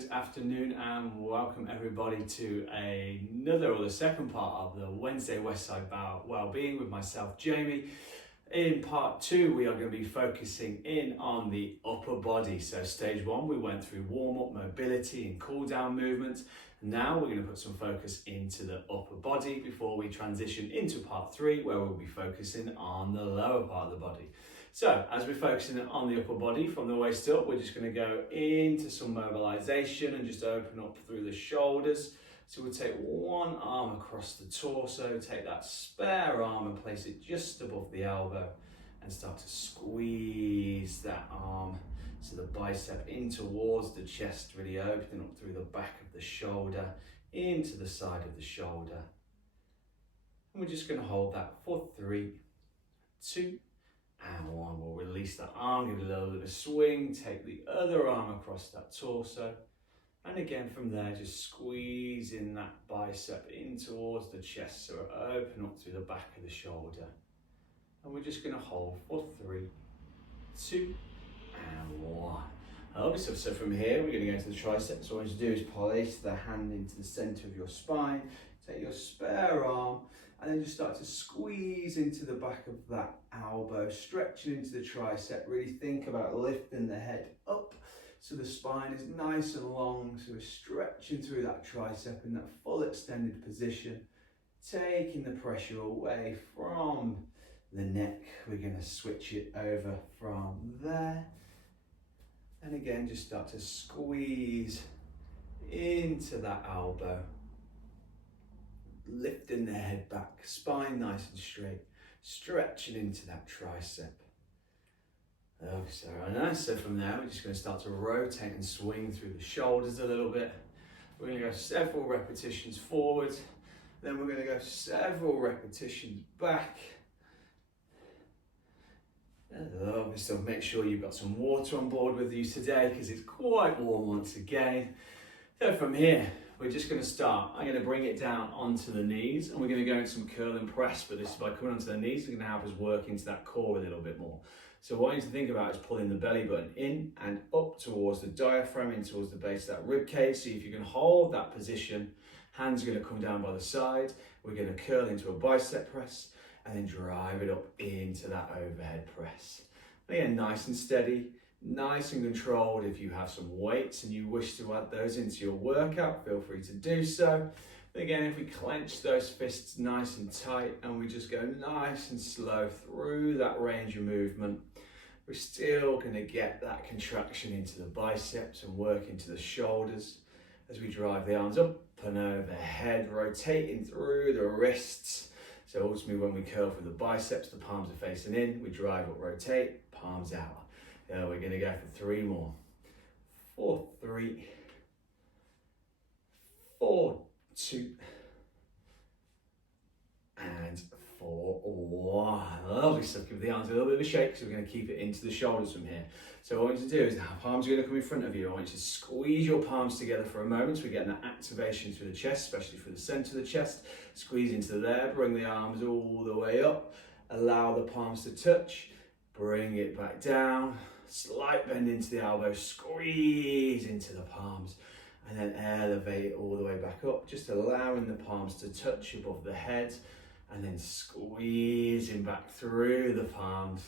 good afternoon and welcome everybody to the second part of the Wednesday Westside Wellbeing with myself, Jamie. In part 2, we are going to be focusing in on the upper body. So stage 1, we went through warm-up, mobility and cool-down movements. Now we're going to put some focus into the upper body before we transition into part 3, where we'll be focusing on the lower part of the body. So as we're focusing on the upper body from the waist up, we're just going to go into some mobilization and just open up through the shoulders. So we'll take one arm across the torso, take that spare arm and place it just above the elbow and start to squeeze that arm so the bicep in towards the chest, really opening up through the back of the shoulder, into the side of the shoulder. And we're just going to hold that for 3, 2, and 1. We'll release the arm, give it a little bit of a swing, take the other arm across that torso. And again from there, just squeezing that bicep in towards the chest so it open up through the back of the shoulder. And we're just going to hold for 3, 2, and 1. Lovely stuff. So from here, we're going to go into the triceps. So what you do is place the hand into the center of your spine, take your spare arm, and then just start to squeeze into the back of that elbow, stretching into the tricep. Really think about lifting the head up so the spine is nice and long. So we're stretching through that tricep in that full extended position, taking the pressure away from the neck. We're going to switch it over from there. And again, just start to squeeze into that elbow. Lifting the head back, spine nice and straight, stretching into that tricep. Oh, so nice. So from there, we're just going to start to rotate and swing through the shoulders a little bit. We're going to go several repetitions forward, then we're going to go several repetitions back. Lovely stuff. Make sure you've got some water on board with you today because it's quite warm once again. So from here, we're just going to start. I'm going to bring it down onto the knees and we're going to go into some curl and press, but this is by coming onto the knees, it's going to help us work into that core a little bit more. So what you need to think about is pulling the belly button in and up towards the diaphragm, in towards the base of that rib cage. So if you can hold that position, hands are going to come down by the side. We're going to curl into a bicep press and then drive it up into that overhead press. Again, nice and steady, nice and controlled. If you have some weights and you wish to add those into your workout, feel free to do so. But again, if we clench those fists nice and tight and we just go nice and slow through that range of movement, we're still going to get that contraction into the biceps and work into the shoulders as we drive the arms up and overhead, rotating through the wrists. So ultimately when we curl through the biceps, the palms are facing in, we drive up, rotate, palms out. We're going to go for 3 more. 4, 3, 4, 2, and 4, 1. Lovely stuff. Give the arms a little bit of a shake, so we're going to keep it into the shoulders from here. So what I want you to do is the palms are going to come in front of you. I want you to squeeze your palms together for a moment. So we're getting that activation through the chest, especially through the center of the chest. Squeeze into there, bring the arms all the way up. Allow the palms to touch. Bring it back down. Slight bend into the elbow, squeeze into the palms, and then elevate it all the way back up, just allowing the palms to touch above the head, and then squeezing back through the palms.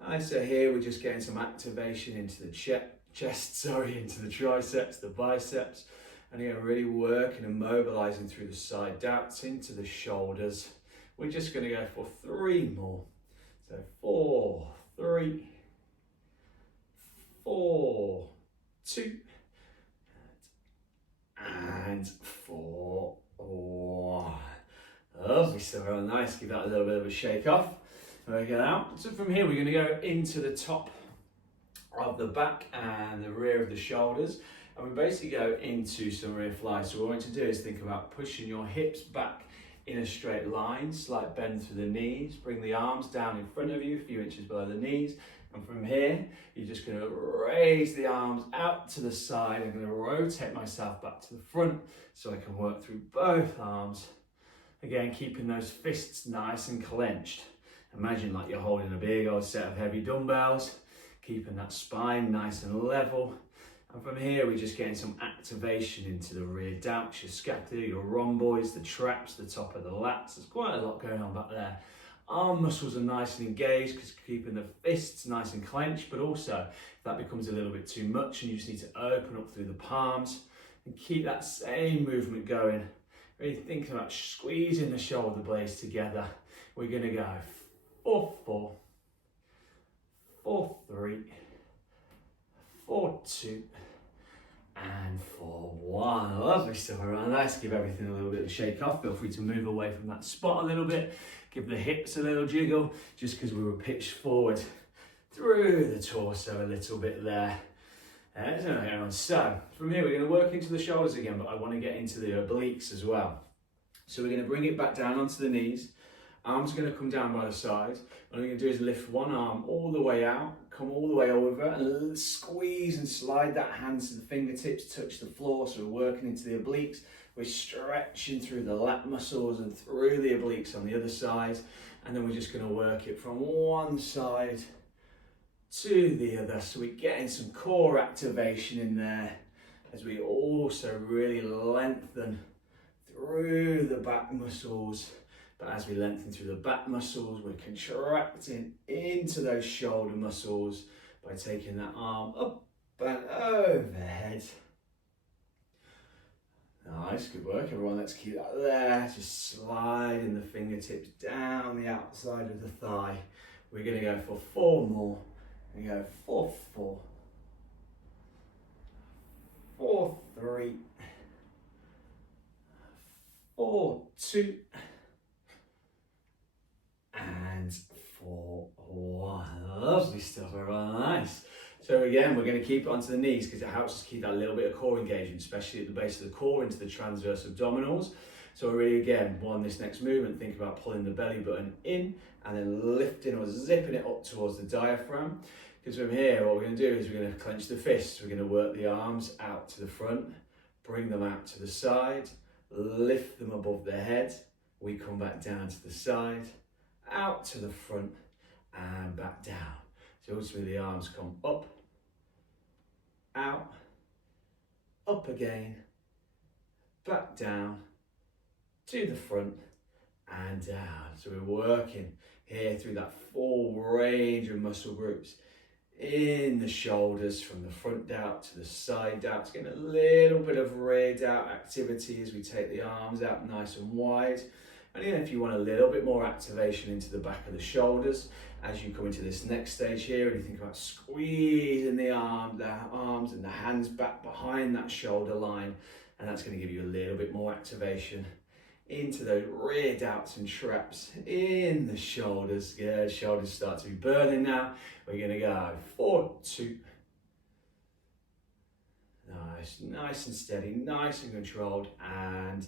Nice. So here we're just getting some activation into the chest, into the triceps, the biceps, and again, really working and mobilizing through the side delts into the shoulders. We're just going to go for 3 more. So 4, 3, 4, 2, and 4, 1. Lovely, so very nice. Give that a little bit of a shake off. There we go out. So from here, we're going to go into the top of the back and the rear of the shoulders. And we basically go into some rear flies. So what we want to do is think about pushing your hips back in a straight line, slight bend through the knees, bring the arms down in front of you, a few inches below the knees. And from here, you're just going to raise the arms out to the side. I'm going to rotate myself back to the front so I can work through both arms. Again, keeping those fists nice and clenched. Imagine like you're holding a big old set of heavy dumbbells, keeping that spine nice and level. And from here, we're just getting some activation into the rear delts, your scapula, your rhomboids, the traps, the top of the lats. There's quite a lot going on back there. Arm muscles are nice and engaged because keeping the fists nice and clenched, but also if that becomes a little bit too much and you just need to open up through the palms and keep that same movement going. Really thinking about squeezing the shoulder blades together. We're going to go 4-4, 4-3, 4-2, and 4-1. Lovely stuff around that. Let's give everything a little bit of a shake off. Feel free to move away from that spot a little bit. Give the hips a little jiggle, just because we were pitched forward through the torso a little bit there. So from here, we're going to work into the shoulders again, but I want to get into the obliques as well. So we're going to bring it back down onto the knees. Arms are going to come down by the sides. What I'm going to do is lift one arm all the way out, come all the way over, and squeeze and slide that hand to the fingertips, touch the floor. So we're working into the obliques. We're stretching through the lat muscles and through the obliques on the other side. And then we're just going to work it from one side to the other. So we're getting some core activation in there as we also really lengthen through the back muscles. But as we lengthen through the back muscles, we're contracting into those shoulder muscles by taking that arm up and overhead. Nice, good work everyone. Let's keep that there. Just sliding the fingertips down the outside of the thigh. We're going to go for 4 more. We go 4-4, 4-3, 4-2, and 4-1. Lovely stuff, everyone. Nice. So again, we're going to keep it onto the knees because it helps us keep that little bit of core engagement, especially at the base of the core into the transverse abdominals. So really, again, this next movement, think about pulling the belly button in and then lifting or zipping it up towards the diaphragm. Because from here, what we're going to do is we're going to clench the fists. We're going to work the arms out to the front, bring them out to the side, lift them above the head. We come back down to the side, out to the front, and back down. So ultimately the arms come up, out, up again, back down, to the front, and down. So we're working here through that full range of muscle groups in the shoulders, from the front delt to the side delt. It's getting a little bit of rear delt activity as we take the arms out nice and wide. And then if you want a little bit more activation into the back of the shoulders, as you come into this next stage here, and you think about squeezing the arms and the hands back behind that shoulder line, and that's going to give you a little bit more activation into those rear delts and traps in the shoulders. Good, shoulders start to be burning now. We're going to go 4-2. Nice and steady, nice and controlled, and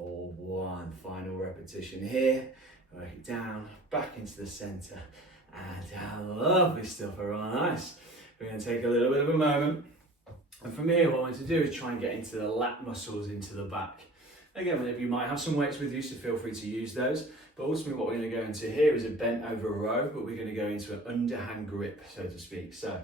4-1. Final repetition here. Work it down, back into the center, and down. Lovely stuff, everyone. Nice. We're going to take a little bit of a moment. And from here, what I want to do is try and get into the lat muscles into the back. Again, whenever you might have some weights with you, so feel free to use those. But ultimately what we're going to go into here is a bent over row, but we're going to go into an underhand grip, so to speak. So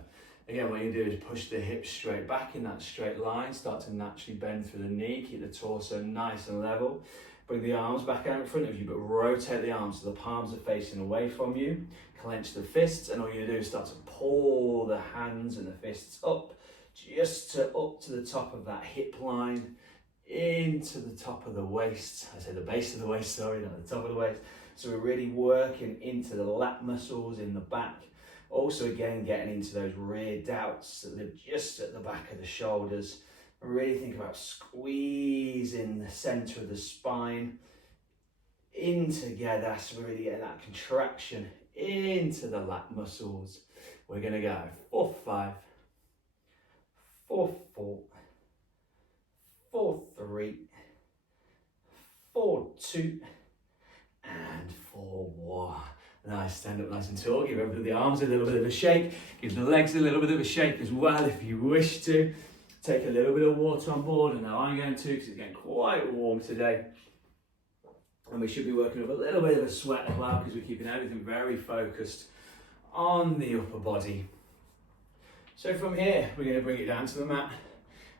again, what you do is push the hips straight back in that straight line, start to naturally bend through the knee, keep the torso nice and level. Bring the arms back out in front of you, but rotate the arms so the palms are facing away from you. Clench the fists, and all you do is start to pull the hands and the fists up, just up to the top of that hip line, into the top of the waist. I say the base of the waist, sorry, not the top of the waist. So we're really working into the lat muscles in the back. Also, again, getting into those rear delts that live just at the back of the shoulders. Really think about squeezing the center of the spine in together. So we're really getting that contraction into the lat muscles. We're going to go 4-5, 4-4, 4-3, 4-2, and 4-1. Nice, stand up nice and tall. Give everybody the arms a little bit of a shake. Give the legs a little bit of a shake as well if you wish to. Take a little bit of water on board, and now I'm going to, because it's getting quite warm today. And we should be working with a little bit of a sweat as well, because we're keeping everything very focused on the upper body. So from here, we're going to bring it down to the mat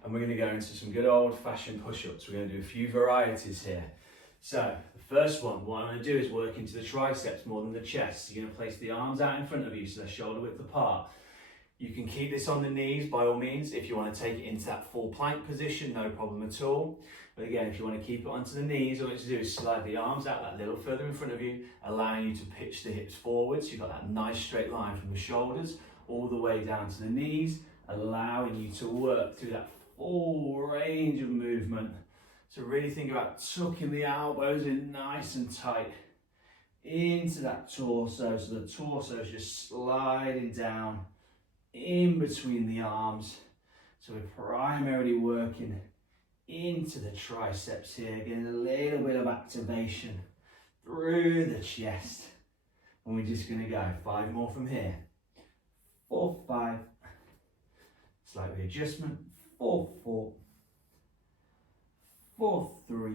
and we're going to go into some good old-fashioned push-ups. We're going to do a few varieties here. So the first one, what I'm going to do is work into the triceps more than the chest. So you're going to place the arms out in front of you so they're shoulder width apart. You can keep this on the knees by all means. If you want to take it into that full plank position, no problem at all. But again, if you want to keep it onto the knees, all you have to do is slide the arms out that little further in front of you, allowing you to pitch the hips forward. So you've got that nice straight line from the shoulders all the way down to the knees, allowing you to work through that full range of movement. So really think about tucking the elbows in nice and tight into that torso. So the torso is just sliding down in between the arms. So we're primarily working into the triceps here, getting a little bit of activation through the chest. And we're just going to go 5 more from here. 4, 5, slight readjustment, 4, 4, 4, 3,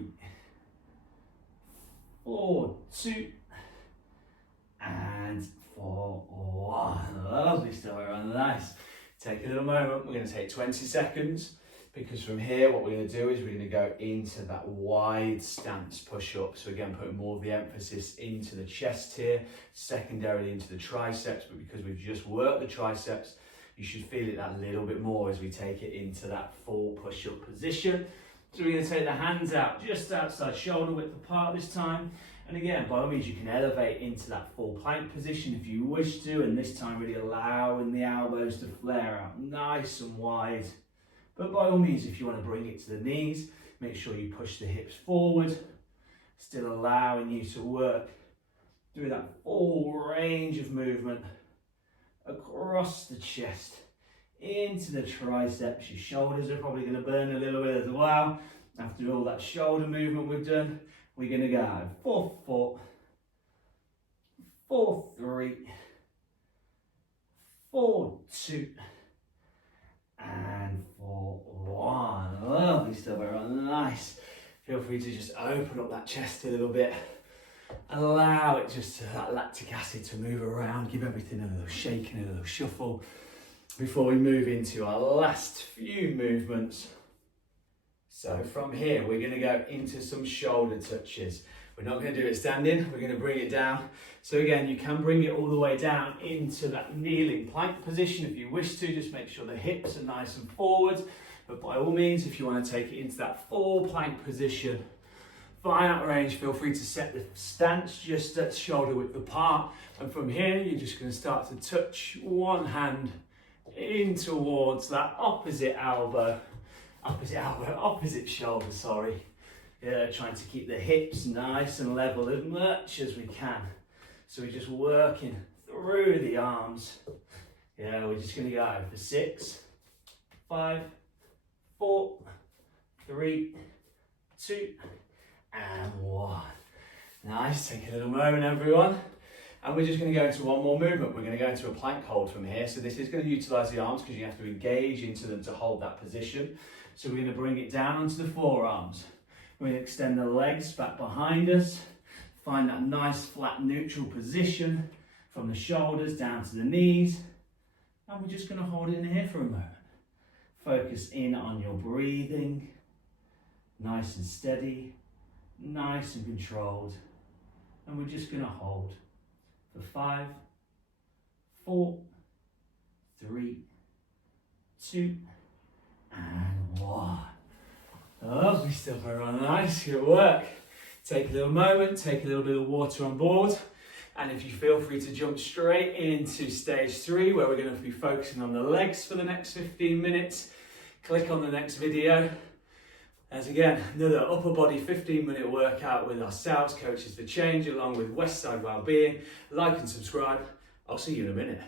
4, 2, and 4, 1. Lovely stuff, everyone. Nice. Take a little moment. We're going to take 20 seconds because from here, what we're going to do is we're going to go into that wide stance push-up. So again, putting more of the emphasis into the chest here, secondarily into the triceps, but because we've just worked the triceps, you should feel it that little bit more as we take it into that full push-up position. So we're going to take the hands out just outside shoulder width apart this time. And again, by all means, you can elevate into that full plank position if you wish to, and this time really allowing the elbows to flare out nice and wide. But by all means, if you want to bring it to the knees, make sure you push the hips forward, still allowing you to work through that full range of movement across the chest, into the triceps. Your shoulders are probably going to burn a little bit as well. After all that shoulder movement we've done, we're going to go 4, 4, 4, 3, 4, 2, and 4, 1. Lovely stuff, everyone. Nice. Feel free to just open up that chest a little bit. Allow it just that lactic acid to move around. Give everything a little shake and a little shuffle before we move into our last few movements. So from here, we're going to go into some shoulder touches. We're not going to do it standing, we're going to bring it down. So again, you can bring it all the way down into that kneeling plank position if you wish to. Just make sure the hips are nice and forward. But by all means, if you want to take it into that full plank position, find that range, feel free to set the stance just at shoulder width apart. And from here, you're just going to start to touch one hand in towards that opposite shoulder, sorry. Yeah, trying to keep the hips nice and level as much as we can. So we're just working through the arms. Yeah, we're just going to go for 6, 5, 4, 3, 2, and 1. Nice, take a little moment, everyone. And we're just going to go into one more movement. We're going to go into a plank hold from here. So this is going to utilise the arms because you have to engage into them to hold that position. So we're going to bring it down onto the forearms. We're going to extend the legs back behind us. Find that nice flat neutral position from the shoulders down to the knees. And we're just going to hold it in here for a moment. Focus in on your breathing. Nice and steady. Nice and controlled. And we're just going to hold for 5, 4, 3, 2, and 1. Lovely stuff, everyone. Nice, good work. Take a little moment, take a little bit of water on board, and if you feel free to jump straight into stage 3, where we're going to be focusing on the legs for the next 15 minutes, click on the next video. As again, another upper body 15-minute workout with ourselves, Coaches for Change, along with Westside Wellbeing. Like and subscribe. I'll see you in a minute.